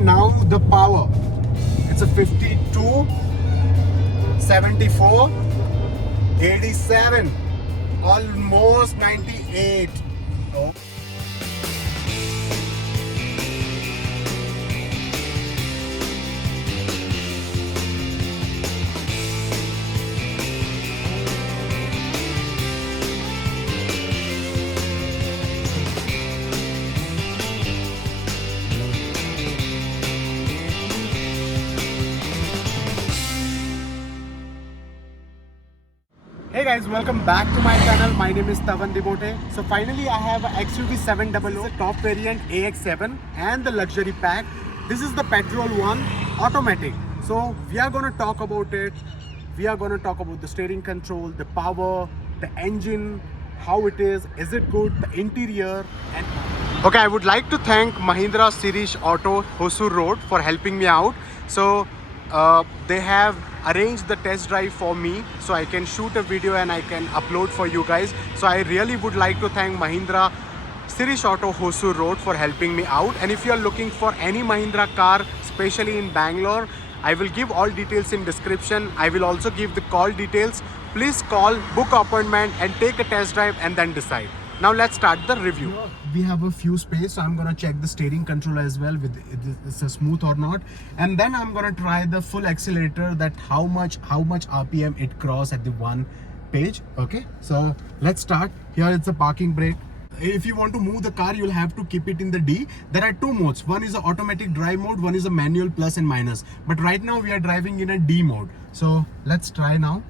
now the power. It's a 52, 74, 87, almost 98. Oh. Hey guys, welcome back to my channel. My name is Tavan Dibote. So finally I have a XUV 700, the top variant AX7 and the luxury pack. This is the petrol one, automatic. So we are going to talk about it. We are going to talk about the steering control, the power, the engine, how it is it good, the interior and okay, I would like to thank Mahindra Sireesh Auto, Hosur Road for helping me out. So they have arranged the test drive for me so I can shoot a video and I can upload for you guys. So I really would like to thank Mahindra Sireesh Auto Hosur Road for helping me out. And if you are looking for any Mahindra car, especially in Bangalore, I will give all details in description. I will also give the call details. Please call, book appointment and take a test drive and then decide. Now let's start the review. We have a few space, so I'm gonna check the steering control as well with it's a smooth or not, and then I'm gonna try the full accelerator, that how much RPM it cross at the one page. Okay, so let's start. Here it's a parking brake. If you want to move the car, you'll have to keep it in the D. There are two modes. One is a automatic drive mode, one is a manual plus and minus. But right now we are driving in a D mode. So let's try now.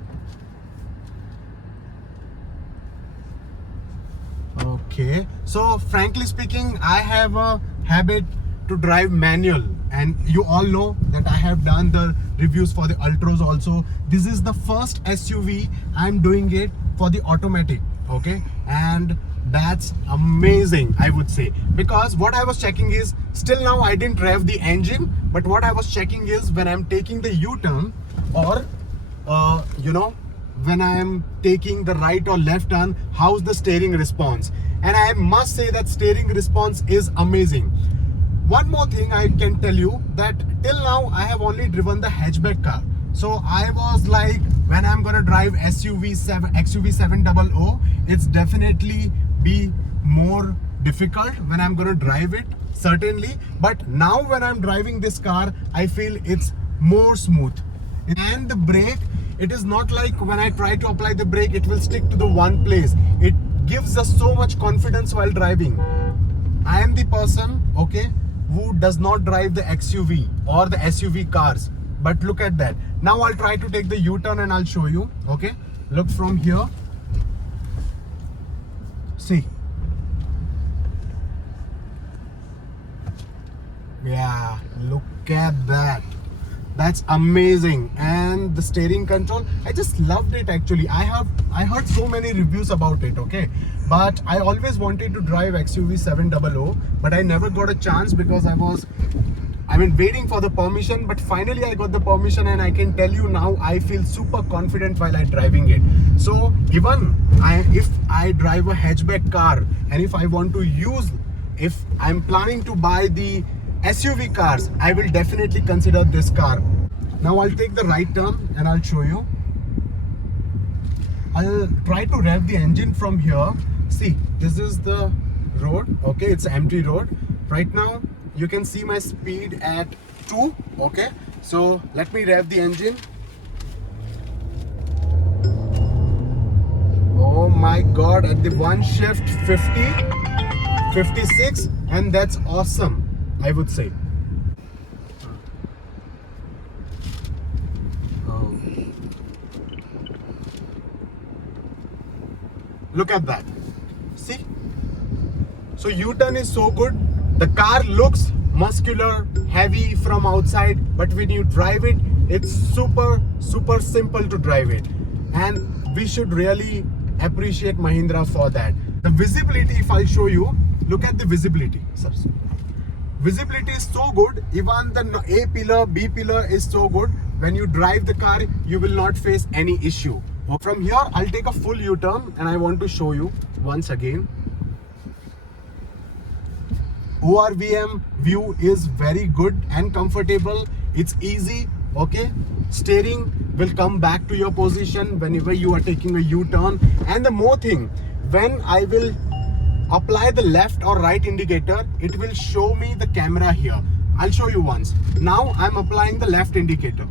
Okay, so frankly speaking, I have a habit to drive manual, and you all know that I have done the reviews for the Ultras also. This is the first SUV I'm doing it for the automatic. Okay, and that's amazing, I would say, because what I was checking is, still now I didn't rev the engine, but what I was checking is when I'm taking the U-turn or when I am taking the right or left turn, how's the steering response. And I must say that steering response is amazing. One more thing I can tell you, that till now I have only driven the hatchback car. So I was like, when I'm gonna drive XUV 700, it's definitely be more difficult when I'm gonna drive it, certainly. But now when I'm driving this car, I feel it's more smooth. And the brake, it is not like when I try to apply the brake, it will stick to the one place. It gives us so much confidence while driving. I am the person, okay, who does not drive the XUV or the SUV cars. But look at that. Now I'll try to take the U-turn and I'll show you. Okay, look from here. See. Yeah, look at that. That's amazing. And the steering control, I just loved it actually. I heard so many reviews about it, okay, but I always wanted to drive XUV 700, but I never got a chance because I've been waiting for the permission. But finally I got the permission, and I can tell you now I feel super confident while I'm driving it. So even if I drive a hatchback car, and if I want to use, if I'm planning to buy the SUV cars, I will definitely consider this car. Now I'll take the right turn and I'll show you. I'll try to rev the engine from here. See, this is the road. Okay, it's an empty road. Right now you can see my speed at 2. Okay, so let me rev the engine. Oh my god, at the one shift 50, 56, and that's awesome, I would say. Oh. Look at that. See? So U-turn is so good. The car looks muscular, heavy from outside, but when you drive it, it's super simple to drive it. And we should really appreciate Mahindra for that. The visibility, if I'll show you, look at the visibility. Visibility is so good. Even the A pillar, B pillar is so good. When you drive the car, you will not face any issue. From here, I'll take a full U-turn and I want to show you once again. ORVM view is very good and comfortable. It's easy, okay? Steering will come back to your position whenever you are taking a U-turn. And the more thing, when I will apply the left or right indicator, it will show me the camera here. I'll show you once. Now I'm applying the left indicator.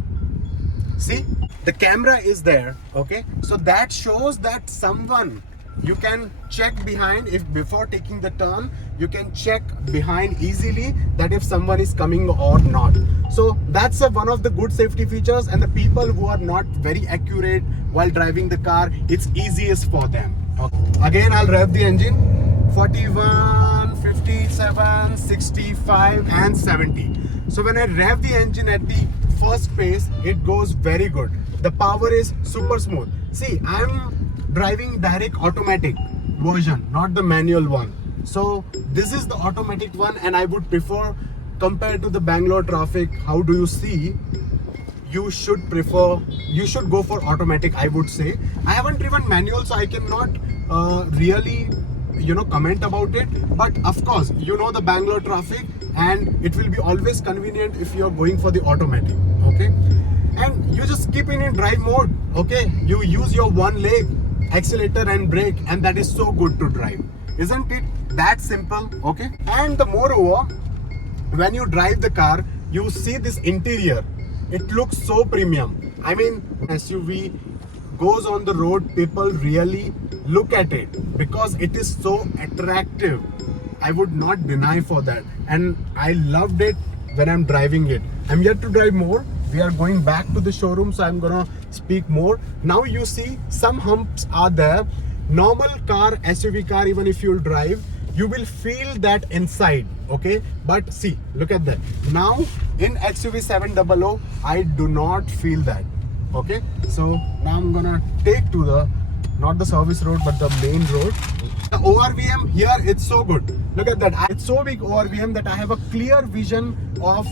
See, the camera is there, okay? So that shows that someone, you can check behind, if before taking the turn, you can check behind easily that if someone is coming or not. So that's one of the good safety features, and the people who are not very accurate while driving the car, it's easiest for them. Okay. Again, I'll rev the engine. 41, 57, 65 and 70. So when I rev the engine at the first pace, it goes very good. The power is super smooth. See, I'm driving direct automatic version, not the manual one. So this is the automatic one, and I would prefer, compared to the Bangalore traffic, how do you see? You should go for automatic, I would say. I haven't driven manual, so I cannot really comment about it, but of course the Bangalore traffic, and it will be always convenient if you are going for the automatic, okay? And you just keep in drive mode, okay? You use your one leg, accelerator and brake, and that is so good to drive. Isn't it that simple? Okay. And the moreover, when you drive the car, you see this interior, it looks so premium. I mean, SUV goes on the road, people really look at it because it is so attractive. I would not deny for that, and I loved it when I'm driving it. I'm yet to drive more. We are going back to the showroom, so I'm gonna speak more. Now you see some humps are there. Normal car, SUV car, even if you'll drive, you will feel that inside, okay? But see, look at that. Now in XUV 700, I do not feel that. Okay, so now I'm gonna take to the, not the service road, but the main road. The ORVM here, it's so good. Look at that. It's so big ORVM that I have a clear vision of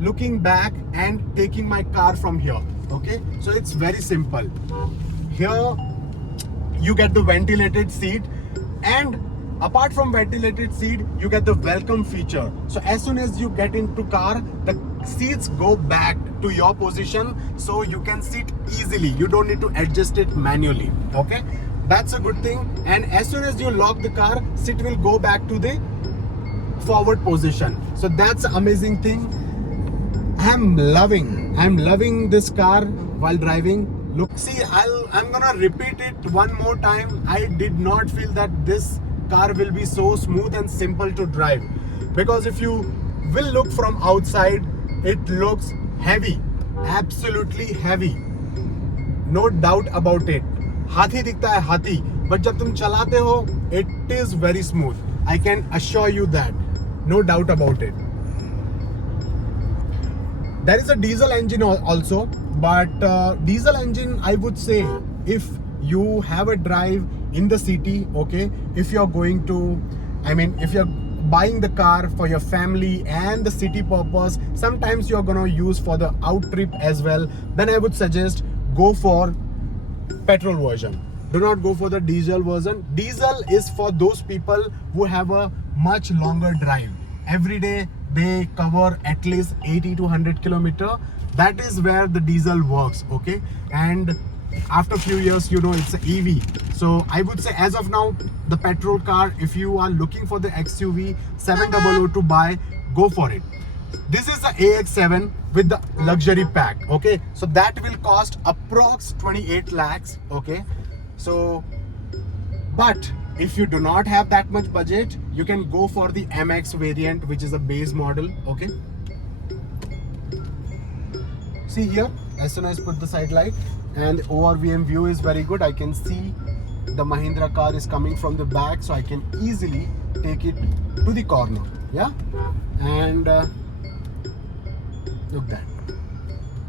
looking back and taking my car from here. Okay, so it's very simple. Here you get the ventilated seat, and apart from ventilated seat, you get the welcome feature. So as soon as you get into car, the seats go back to your position, so you can sit easily. You don't need to adjust it manually. Okay, that's a good thing. And as soon as you lock the car, seat will go back to the forward position. So that's an amazing thing. I'm loving this car while driving. Look, see, I'm gonna repeat it one more time. I did not feel that this car will be so smooth and simple to drive, because if you will look from outside, it looks heavy, absolutely heavy, no doubt about it. Hathi dikhta hai, hathi, but jab tum chalate ho, it is very smooth. I can assure you that, no doubt about it. There is a diesel engine also, but diesel engine, I would say, if you have a drive in the city, okay, if you're going to, if you're buying the car for your family and the city purpose, sometimes you're gonna use for the out trip as well, then I would suggest go for petrol version. Do not go for the diesel version. Diesel is for those people who have a much longer drive. Every day they cover at least 80 to 100 kilometer. That is where the diesel works, okay? And after a few years, it's an EV. So I would say, as of now, the petrol car, if you are looking for the XUV 700 to buy, go for it. This is the AX7 with the luxury pack, okay? So that will cost approx 28 lakhs, okay? So, but if you do not have that much budget, you can go for the MX variant, which is a base model, okay? See here, as soon as I put the side light, and the ORVM view is very good. I can see the Mahindra car is coming from the back, so I can easily take it to the corner. Yeah, and look that.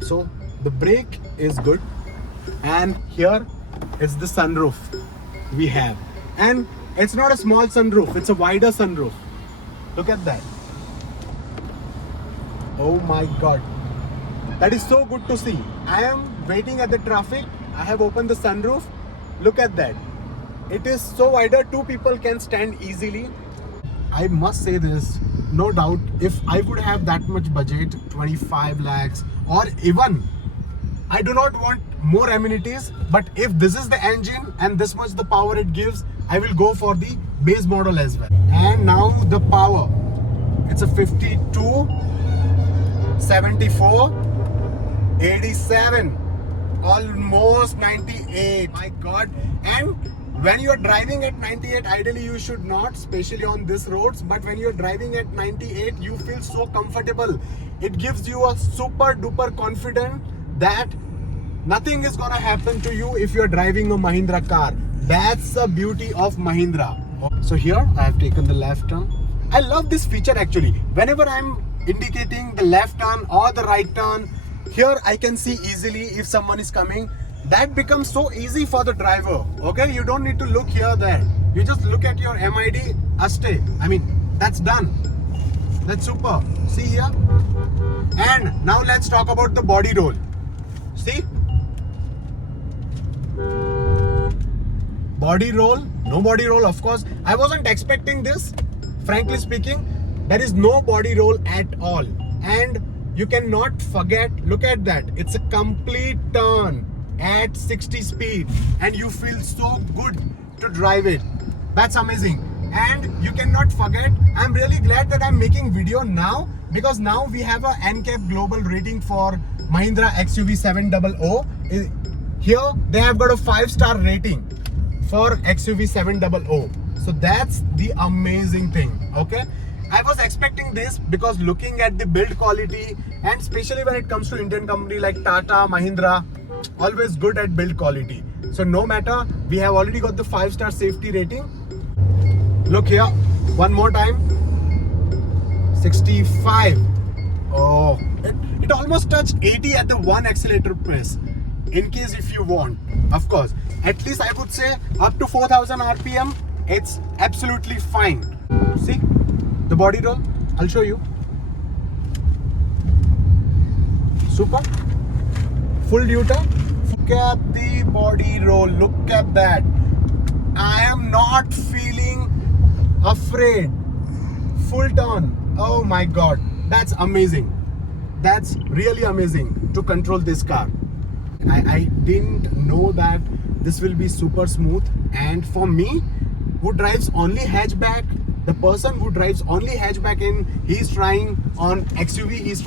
So the brake is good, and here is the sunroof we have, and it's not a small sunroof, it's a wider sunroof. Look at that. Oh my god, that is so good to see. I am waiting at the traffic, I have opened the sunroof. Look at that, it is so wider, two people can stand easily. I must say this, no doubt, if I would have that much budget, 25 lakhs, or even, I do not want more amenities, but if this is the engine and this much the power it gives, I will go for the base model as well. And now the power, it's a 52, 74, 87, almost 98. My God. And when you are driving at 98, ideally you should not, especially on these roads, but when you are driving at 98, you feel so comfortable. It gives you a super duper confidence that nothing is gonna happen to you if you're driving a Mahindra car. That's the beauty of Mahindra. So here I have taken the left turn. I love this feature actually. Whenever I'm indicating the left turn or the right turn, here I can see easily if someone is coming. That becomes so easy for the driver. Okay, you don't need to look here, there. You just look at your MID, Aste. I mean, that's done. That's super. See here. And now let's talk about the body roll. See? Body roll, no body roll, of course. I wasn't expecting this. Frankly speaking, there is no body roll at all. And you cannot forget, look at that. It's a complete turn at 60 speed. And you feel so good to drive it. That's amazing. And you cannot forget, I'm really glad that I'm making video now, because now we have a NCAP global rating for Mahindra XUV 700. Here they have got a 5-star rating for XUV 700. So that's the amazing thing. Okay, I was expecting this because looking at the build quality, and especially when it comes to Indian company like Tata, Mahindra, always good at build quality. So no matter, we have already got the 5-star safety rating. Look here, one more time, 65. Oh, it almost touched 80 at the one accelerator press. In case if you want, of course, at least I would say up to 4000 RPM, it's absolutely fine. See the body roll, I'll show you. Super, full U-turn. Look at the body roll, look at that. I am not feeling afraid. Full turn. Oh my God, that's amazing. That's really amazing to control this car. I didn't know that this will be super smooth. And for me, who drives only hatchback, the person who drives only hatchback, he's trying on XUV, he's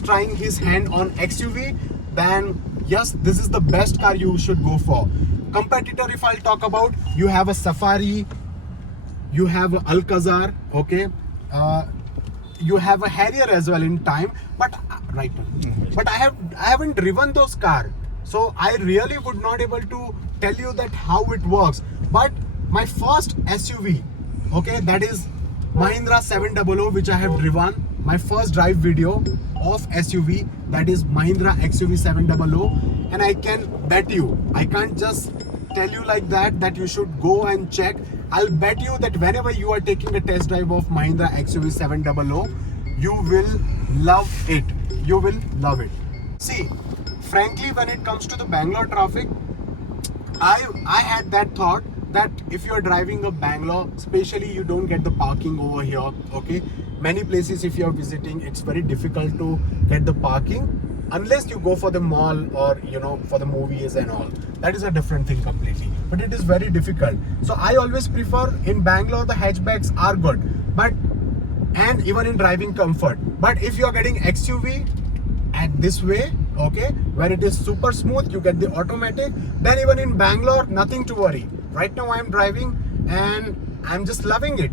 trying his hand on XUV, then yes, this is the best car you should go for. Competitor, if I'll talk about, you have a Safari, you have a Alcazar, okay, you have a Harrier as well in time, but right now, but I haven't driven those cars, so I really would not able to tell you that how it works. But my first SUV, okay, that is Mahindra 700, which I have driven. My first drive video of SUV, that is Mahindra XUV 700, and I can bet you, I can't just tell you like that you should go and check. I'll bet you that whenever you are taking a test drive of Mahindra XUV 700, you will love it. You will love it. See, frankly, when it comes to the Bangalore traffic, I had that thought that if you're driving a Bangalore, especially you don't get the parking over here, okay? Many places if you're visiting, it's very difficult to get the parking unless you go for the mall or, you know, for the movies and all. That is a different thing completely, but it is very difficult. So I always prefer, in Bangalore, the hatchbacks are good, but and even in driving comfort. But if you're getting XUV at this way, okay, where it is super smooth, you get the automatic, then even in Bangalore, nothing to worry. Right now I'm driving and I'm just loving it.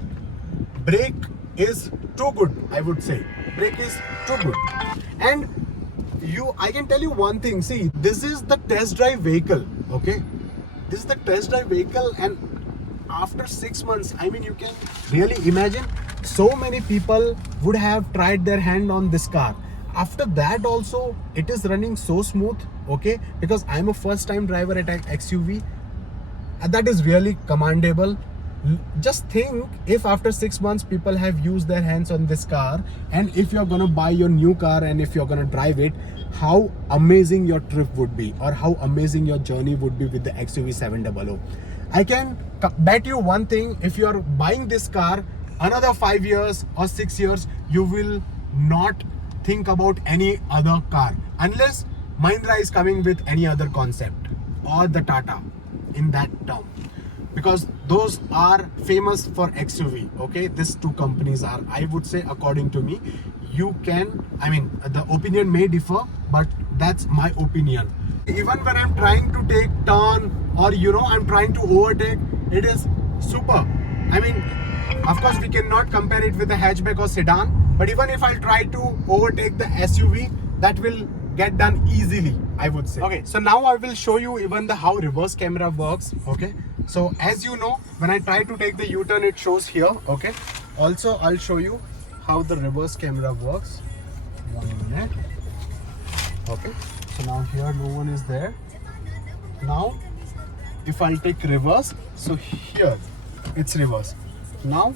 Brake is too good, I would say. Brake is too good. And I can tell you one thing. See, this is the test drive vehicle, okay? This is the test drive vehicle, and after 6 months, I mean, you can really imagine, so many people would have tried their hand on this car. After that also, it is running so smooth, okay? Because I'm a first time driver at XUV, and that is really commendable. Just think, if after 6 months people have used their hands on this car, and if you're gonna buy your new car and if you're gonna drive it, how amazing your trip would be, or how amazing your journey would be with the XUV 700. I can bet you one thing, if you're buying this car, another 5 years or 6 years, you will not think about any other car unless Mahindra is coming with any other concept or the Tata in that term, because those are famous for XUV. Okay, these two companies are, I would say, according to me, you can, I mean, the opinion may differ, but that's my opinion. Even when I'm trying to take turn, or I'm trying to overtake, it is super. I mean, of course we cannot compare it with a hatchback or sedan, but even if I try to overtake the SUV, that will get done easily, I would say. Okay, so now I will show you even how reverse camera works. Okay, so as you know, when I try to take the U-turn, it shows here. Okay, also I'll show you how the reverse camera works. 1 minute. Okay, so now here no one is there. Now if I'll take reverse, so here it's reverse. Now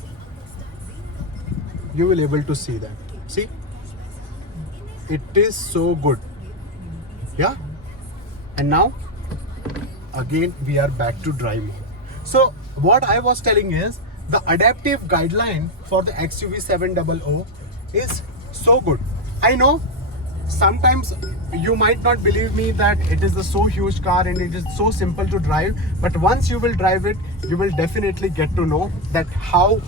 you will able to see that. See, it is so good. Yeah, and now again we are back to drive mode. So what I was telling is, the adaptive guideline for the XUV 700 is so good. I know sometimes you might not believe me that it is a so huge car and it is so simple to drive, but once you will drive it, you will definitely get to know that how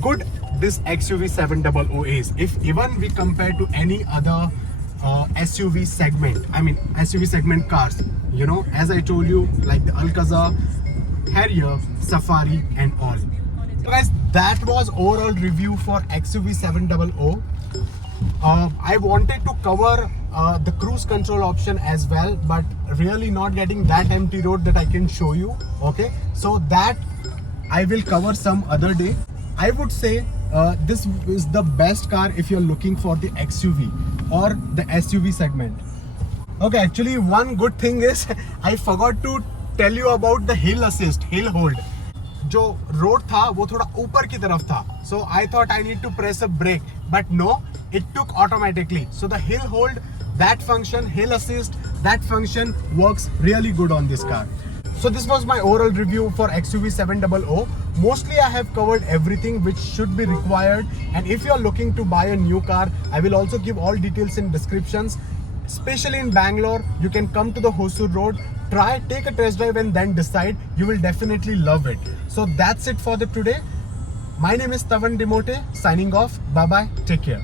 good this XUV 700 is. If even we compare to any other SUV segment, I mean SUV segment cars, as I told you, like the Alcazar, Harrier, Safari and all. So guys, that was overall review for XUV 700. I wanted to cover the cruise control option as well, but really not getting that empty road that I can show you. Okay, so that I will cover some other day. I would say this is the best car if you're looking for the XUV or the SUV segment. Okay, actually one good thing is I forgot to tell you about the hill assist, hill hold. जो road था वो थोड़ा ऊपर की तरफ था, so I thought I need to press a brake, but no, it took automatically. So the hill hold, that function, hill assist, that function works really good on this car. So this was my overall review for XUV 700. Mostly I have covered everything which should be required, and if you are looking to buy a new car, I will also give all details in descriptions. Especially in Bangalore, you can come to the Hosur road, try, take a test drive and then decide. You will definitely love it. So that's it for the today. My name is Tavan Demote, signing off. Bye bye, take care.